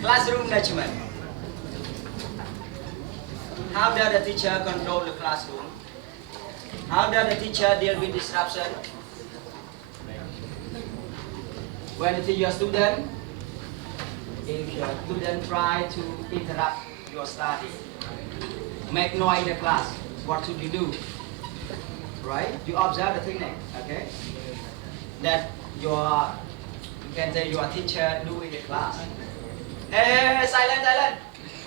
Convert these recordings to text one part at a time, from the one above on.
Classroom management. How does the teacher control the classroom? How does the teacher deal with disruption? When you teach your student, if your student try to interrupt your study, make noise in the class, what should you do? Right? You observe the technique, okay? That you can say your teacher do in the class. Hey, silent, silent.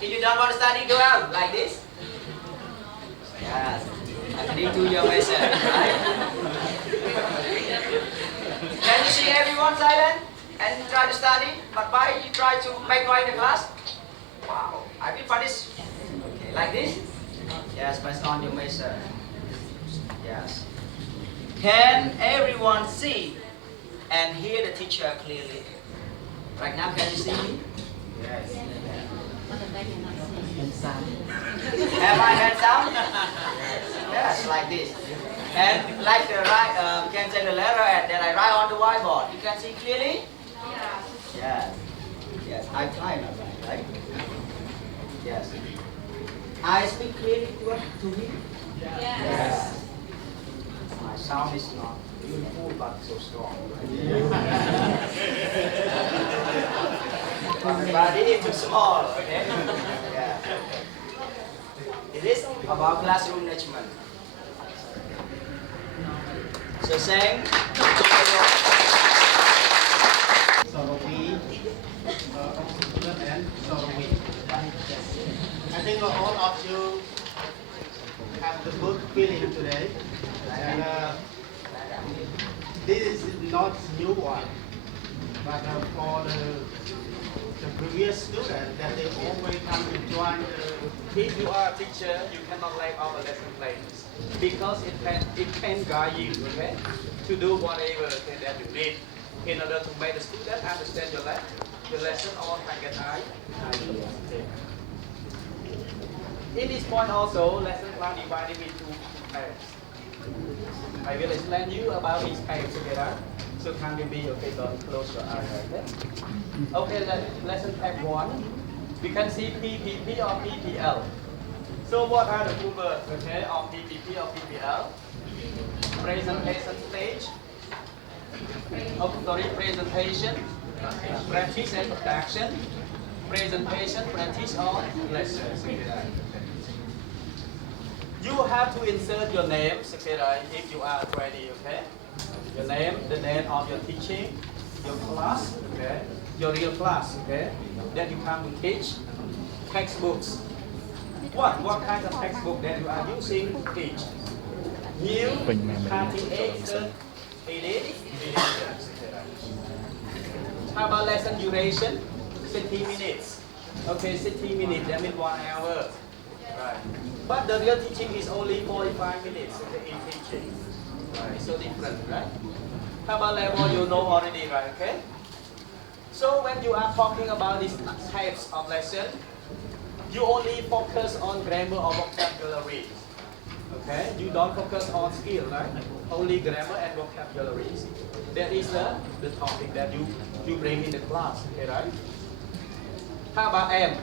If you don't want to study, go out like this. Yes. According to your message, right? Can you see everyone silent and try to study? But why you try to make noise in the class? Wow, I will punish. Okay, like this? Yes, based on your message. Yes. Can everyone see and hear the teacher clearly? Right now, can you see me? Yes. Am I handsome? Yes, like this. And like the can say the letter that I write on the whiteboard. You can see clearly? Yes. Yes, I try my best, right? Yes. I speak clearly to him? Yes. My sound is not beautiful but so strong. My body is too small, okay? Yeah. It is about classroom management. So saying, Sorowi, and Sorowi. I think all of you have the good feeling today, and this is not new one, but for the previous student that they always come to join the. If you are a teacher, you cannot lay off a lesson plans because it can guide you, okay, to do whatever that you need in order to make the student understand your lesson or target idea. In this point also, lesson plan divided into two types. I will explain you about each type together. So can you be okay? Don't close your eyes, okay? Okay, lesson type 1. We can see PPP or PPL. So what are the two words, okay, of PPP or PPL? Presentation stage. Oh, sorry, presentation, practice and production. Presentation, practice or lessons. You have to insert your names, okay, right, if you are ready, okay? Your name, the name of your teaching, your class, okay? Your real class, okay? That you come to teach. Textbooks. What kind of textbook that you are using to teach? New, 38, 80, How about lesson duration? 60 minutes. Okay, 60 minutes, that means 1 hour. Right. But the real teaching is only 45 minutes in teaching. Right, so different, right? How about level you know already, right? Okay? So when you are talking about these types of lesson, you only focus on grammar or vocabulary. Okay? You don't focus on skill, right? Only grammar and vocabularies. That is the topic that you bring in the class, okay, right? How about M?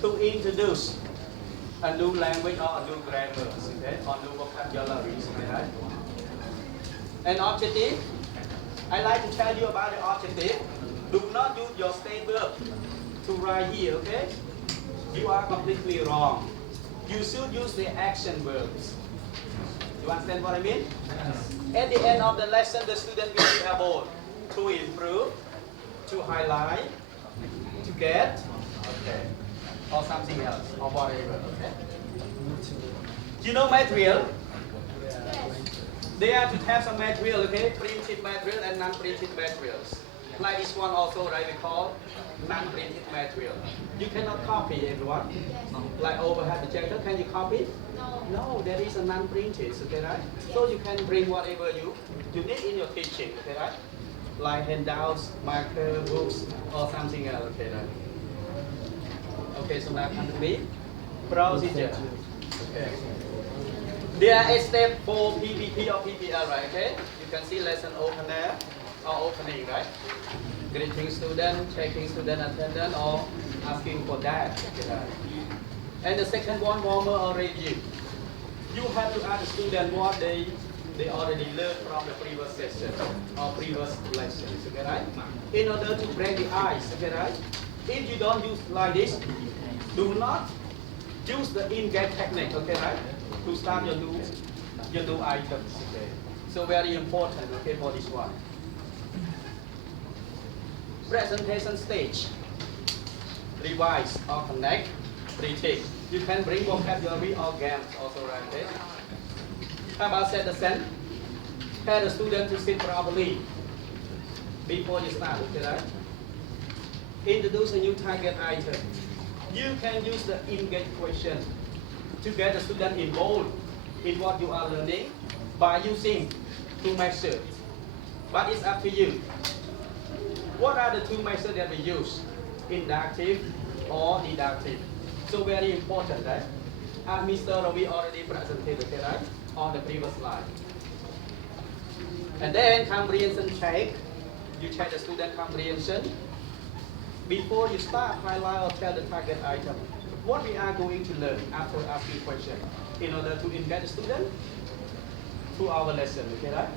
To introduce a new language or a new grammar, okay? Or new vocabularies, okay, right? And objective, I like to tell you about the objective. Do not use your state verb to write here, okay? You are completely wrong. You should use the action verbs. You understand what I mean? At the end of the lesson, the student will be able to improve, to highlight, to get, okay, or something else, or whatever, okay? You know material? They are to have some material, okay? Printed material and non-printed materials. Like this one also, right, we call non-printed material. You cannot copy, everyone. Like overhead projector, can you copy? No, there is a non-printed, okay, right? So you can bring whatever you need in your teaching, okay, right? Like handouts, marker, books, or something else, okay, right? Okay, so now come to me. Procedure. Okay. There are a step for PPP or PPL, right? Okay. You can see lesson opener or opening, right? greeting student, checking student attendance, or asking for that. Okay. And the second one, warmer or review. You have to ask the student what they already learned from the previous session or previous lessons, okay, right? In order to break the ice, okay, right? If you don't use like this, do not use the in-gate technique, okay, right? To start your new items, okay? So very important, okay, for this one. Presentation stage. Revise or connect, retake. You can bring vocabulary or games also, right? Okay? How about set the scene? Tell the student to sit properly before you start, okay, right? Introduce a new target item. You can use the in-gate question to get the student involved in what you are learning by using two methods. But it's up to you. What are the two methods that we use? Inductive or deductive. So very important, right? As Mr. Ravi already presented, okay, right? On the previous slide. And then comprehension check. You check the student comprehension. Before you start, highlight or tell the target item. What we are going to learn after asking question in order to engage the student to our lesson, okay, right?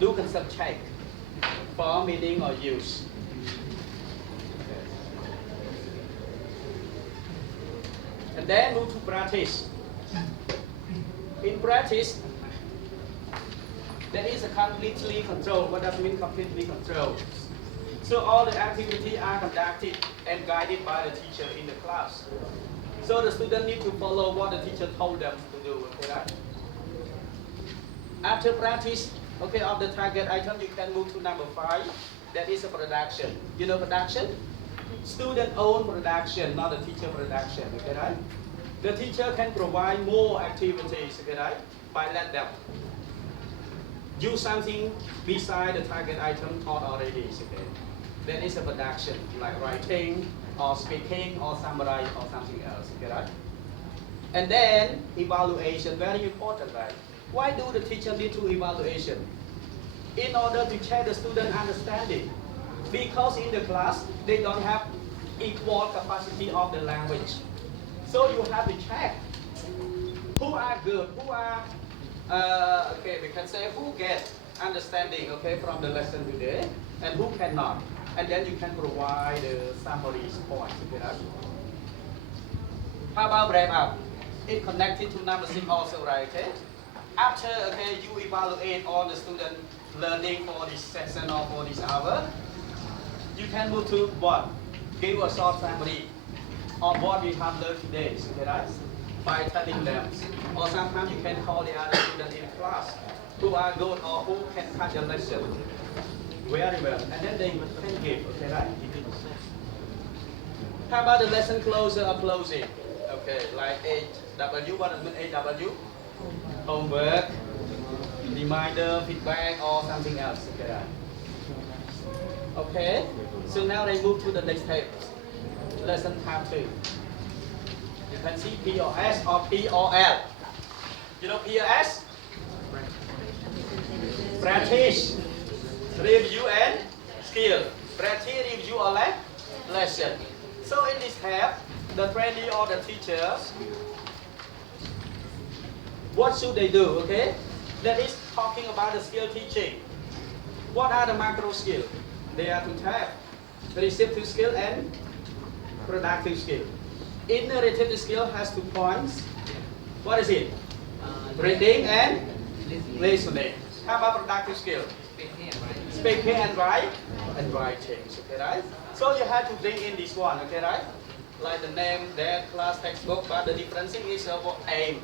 Do concept check for meaning or use. And then move to practice. In practice, there is a completely controlled. What does it mean completely controlled? So all the activities are conducted and guided by the teacher in the class. So the student need to follow what the teacher told them to do, okay, right? After practice, okay, of the target item, you can move to number 5. That is a production. You know production? Student own production, not the teacher production, okay, right? The teacher can provide more activities, okay, right? By let them do something beside the target item taught already, okay? That is a production, like writing, or speaking, or summarize, or something else, okay, right? And then evaluation, very important, right? Why do the teacher need to evaluation? In order to check the student understanding. Because in the class, they don't have equal capacity of the language. So you have to check who are good, who are, okay, we can say who get understanding, okay, from the lesson today, and who cannot. And then you can provide the summary points, okay, right? How about wrap up? It connected to number 6 also, right, okay? After, okay, you evaluate all the student learning for this session or for this hour, you can move to what? Give a short summary of what we have learned today, okay, right? By telling them. Or sometimes you can call the other students in class who are good or who can cut the lesson very well. And then they can give, okay, right? How about the lesson closer or closing? Okay, like 8W, what does it mean 8W? Homework, reminder, feedback, or something else, okay, right? Okay, so now they move to the next step. Lesson time 2. You can see P or S or P or L. You know P or S? Practice, review, and skill. Practice, review, or lesson. So in this tab, the trainee or the teacher, what should they do, okay? That is talking about the skill teaching. What are the macro skills? They are to have receptive skill and productive skill. Inner receptive skill has 2 points. What is it? Reading and listening. How about productive skill? Speaking and writing. Okay, right? So you have to bring in this one, okay, right? Like the name, their class textbook, but the difference is about aim.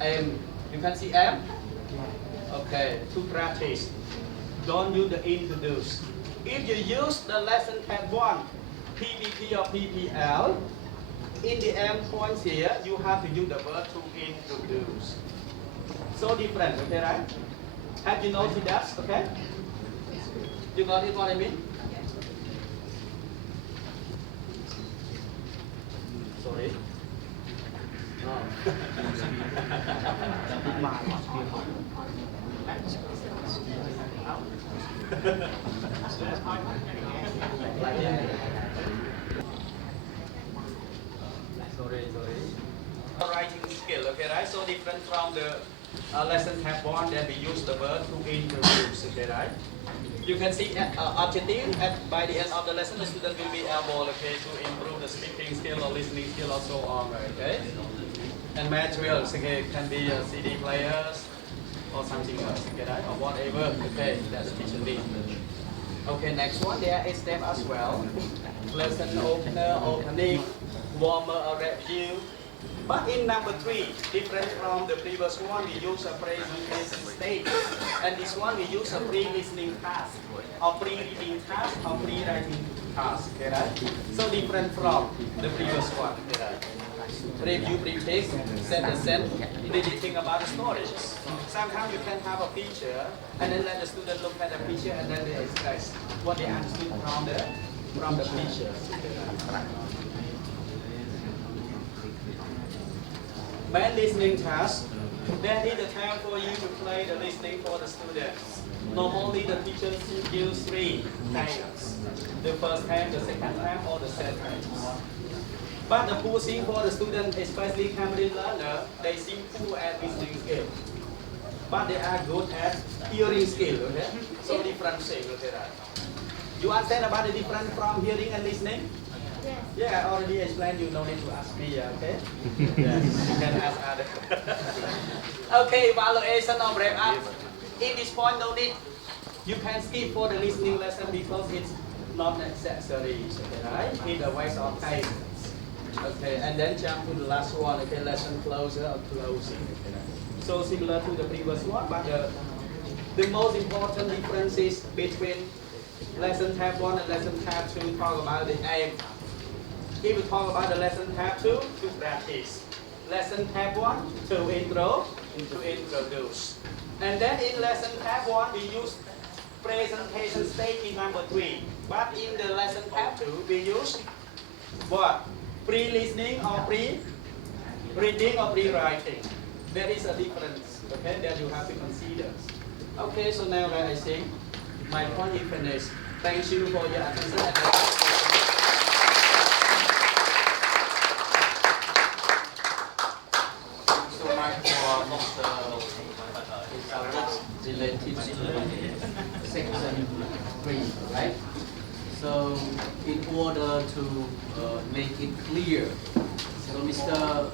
Aim. You can see aim? Okay, to practice. Don't use the introduce. If you use the lesson tab 1, PPP or PPL, in the end points here, you have to use the verb to introduce. So different, okay, right? Have you noticed that, okay? You got it what I mean? Sorry. No. Like that. Sorry. Writing skill, okay, right? So different from the lesson tab 1 that we use the verb to introduce, okay, right? You can see objective by the end of the lesson, the student will be able, okay, to improve the speaking skill or listening skill or so on, okay? And materials, okay, can be CD players or something else, okay, right? Or whatever, okay, that the teacher needs. Okay, next one, there is step as well. Lesson opener, opening, warmer or review. But in number 3, different from the previous one, we use a presentation stage. And this one, we use a pre-listening task, or pre-reading task, or pre-writing task, okay, right? So different from the previous one, okay, right? Review, pre-text, set the sense, predicting about the story. Sometimes you can have a picture, and then let the student look at the picture, and then they express what they understood from the picture. Main listening task, then is the time for you to play the listening for the students. Normally the teacher gives 3 times. The first time, the second time, or the third time. But the pushing for the student, especially Cambridge learner, they seem poor at listening skill. But they are good at hearing skill, okay? So different thing, okay, right? You understand about the difference from hearing and listening? Yeah, I already explained, you no need to ask me, okay? Yes, you can ask others. Okay, evaluation of wrap up. In this point, no need. You can skip for the listening lesson because it's not necessary, okay, right? It's a waste of time. Okay, and then jump to the last one, okay, lesson closer or closing. Okay. So similar to the previous one, but the most important difference is between lesson tab 1 and lesson tab 2 talk about the aim. If we talk about the lesson tab 2, to practice. Lesson tab 1, to introduce. And then in lesson tab 1, we use presentation stage in number 3. But in the lesson tab 2, we use what? Pre-listening or pre-reading or pre-writing. There is a difference, okay, that you have to consider. Okay, so now I think my point is finished. Thank you for your attention. Related section 3, right? So, in order to make it clear, so Mr.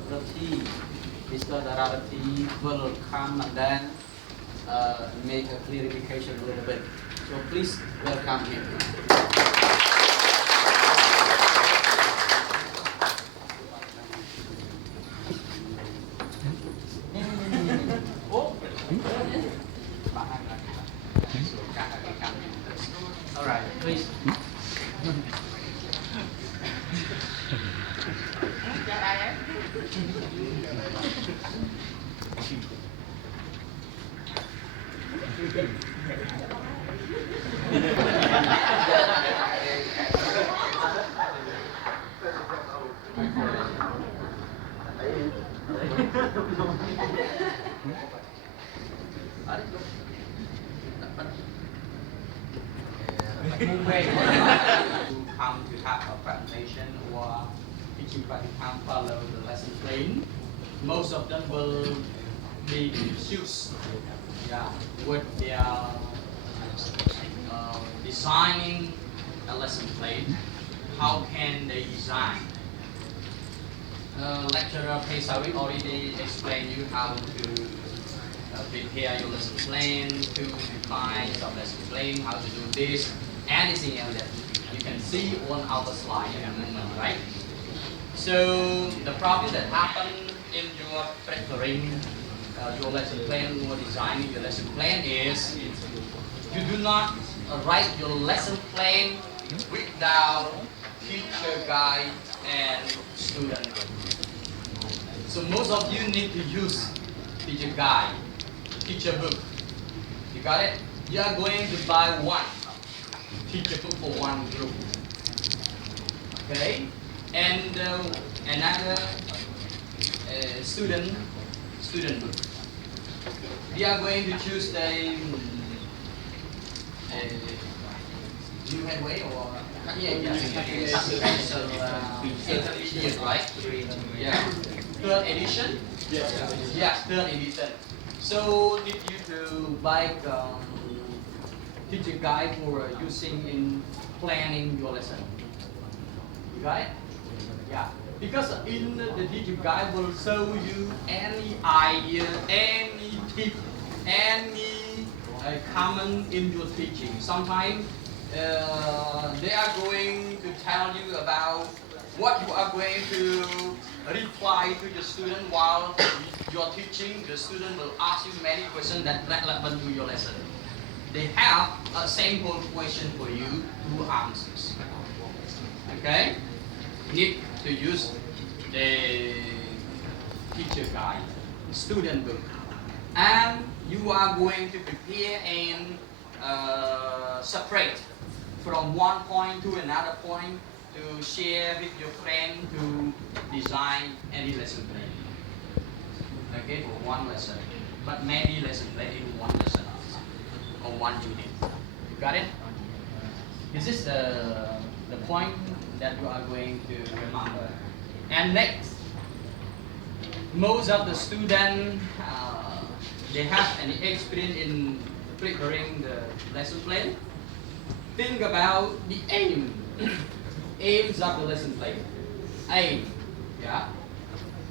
Dararati will come and then make a clarification a little bit. So please welcome him. All right, please. Come to have a presentation or teaching practicum follow the lesson plan. Most of them will be issues, yeah, with their designing a lesson plan. How can they design? Lecturer Pesari already explained you how to prepare your lesson plan, to define your lesson plan, how to do this, anything else that you can see on our slide in a moment, right? So the problem that happened in your preparing your lesson plan or designing your lesson plan is you do not write your lesson plan without teacher guide and student. So most of you need to use teacher guide, teacher book. You got it? You are going to buy one teacher book for one group. Okay? And another student book. We are going to choose the new headway or intermediate, right? Yeah. Third edition? Yes. Yes, third edition. So need you to buy teacher guide for using in planning your lesson. You got it? Yeah. Because in the teacher guide will show you any idea, any tip, any comment in your teaching. Sometimes they are going to tell you about what you are going to reply to the student while you're teaching. The student will ask you many questions that relevant to your lesson. They have a sample question for you to answers. Okay? Need to use the teacher guide, student book, and you are going to prepare and separate from one point to another point to share with your friend to design any lesson plan. Okay, for one lesson, but many lesson plan in one lesson or one unit. You got it? This is the point that you are going to remember. And next, most of the students they have an experience in preparing the lesson plan. Think about the aim, aims of the lesson plan. Aim, yeah.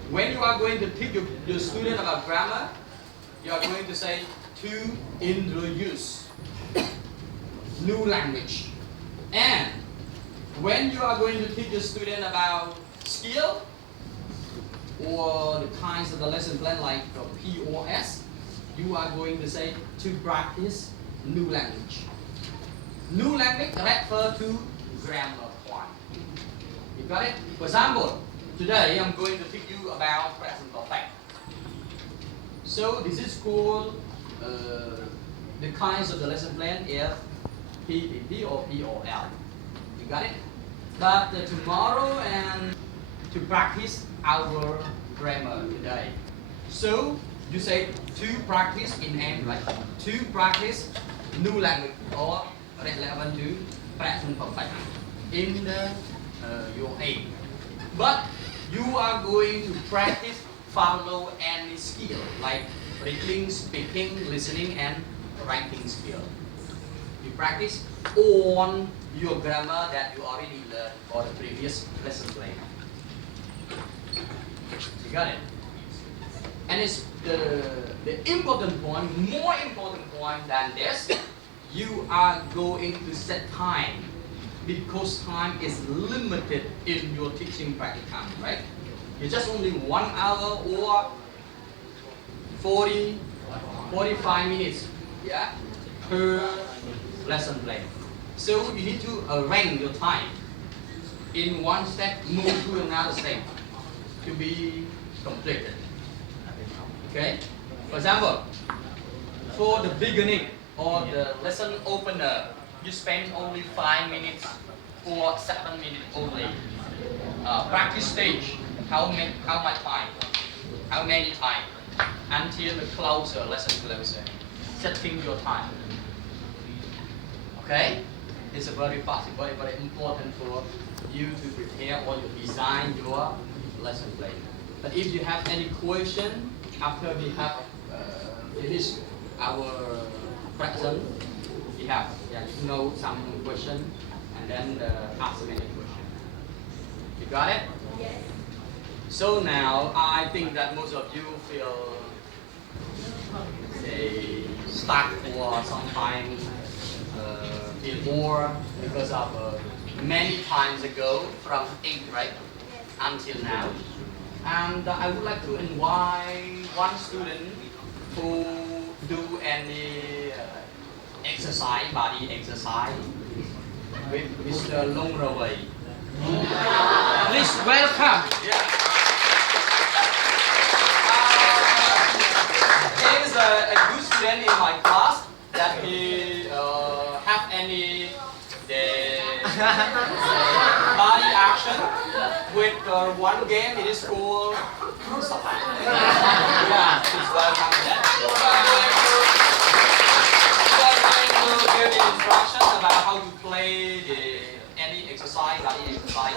When you are going to teach your student about grammar, you are going to say to introduce new language. And when you are going to teach your student about skill or the kinds of the lesson plan like POS, you are going to say to practice new language. New language refer to grammar point. You got it? For example, today I'm going to teach you about present perfect. So this is called the kinds of the lesson plan is PPP or POL. You got it? But tomorrow and to practice our grammar today. So you say to practice in hand, like to practice new language or relevant to present perfect in the your aim. But you are going to practice follow any skill like reading, speaking, listening, and writing skill. You practice on your grammar that you already learned for the previous lesson plan. You got it? And it's the important point, more important point than this, you are going to set time because time is limited in your teaching practicum, right? It's just only 1 hour or 45 minutes, yeah, per lesson plan. So you need to arrange your time in one step, move to another step to be completed. Okay? For example, for the beginning or the lesson opener, you spend only 5 minutes or 7 minutes only. Practice stage, how much time? How many time? Until the closer, lesson closer. Setting your time. Okay? It's very possible, very important for you to prepare or you design your lesson plan. But if you have any question after we have finished our present, we have some question and then ask many questions. You got it? Yes. So now I think that most of you feel stuck or sometimes feel more because of many times ago from 8, right, until now. And I would like to invite one student who do any exercise, body exercise with Mr. Long Raway. Please welcome. Yeah. He is a good student in my class that he have any body action with one game. It is called yeah, please welcome that. are going to give the instruction about how to play the any exercise, body exercise